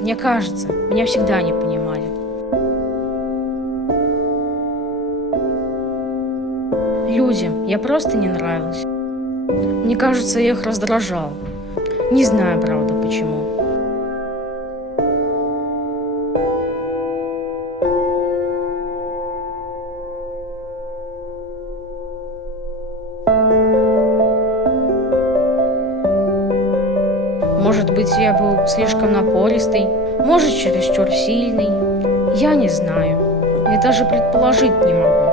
Мне кажется, меня всегда не понимали. Людям я просто не нравилась. Мне кажется, я их раздражал. Не знаю, правда, почему. Может быть, я был слишком напористый, может, чересчур сильный. Я не знаю. Я даже предположить не могу.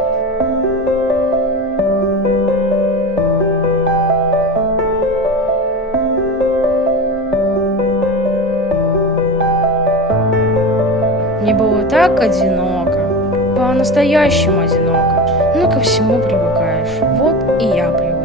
Мне было так одиноко, по-настоящему одиноко. Но ко всему привыкаешь. Вот и я привык.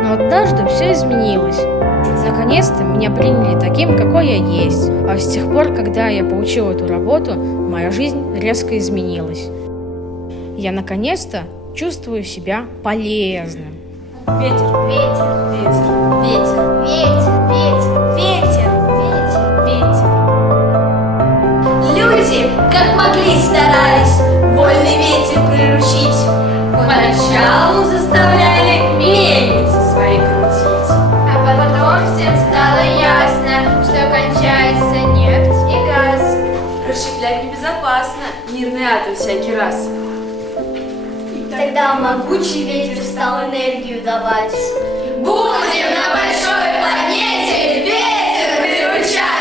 Но однажды все изменилось. Наконец-то меня приняли таким, какой я есть. А с тех пор, когда я получил эту работу, моя жизнь резко изменилась. Я наконец-то чувствую себя полезным. Ветер, Ветер, ветер, ветер, ветер, ветер, ветер, ветер. Люди, как могли, старались вольный ветер приручить. Поначалу заставляли мельницы свои крутить. А потом всем стало ясно, что кончается нефть и газ. расщеплять небезопасно, мирный атом всякий раз. Тогда могучий ветер стал энергию давать. Будем на большой планете ветер приручать!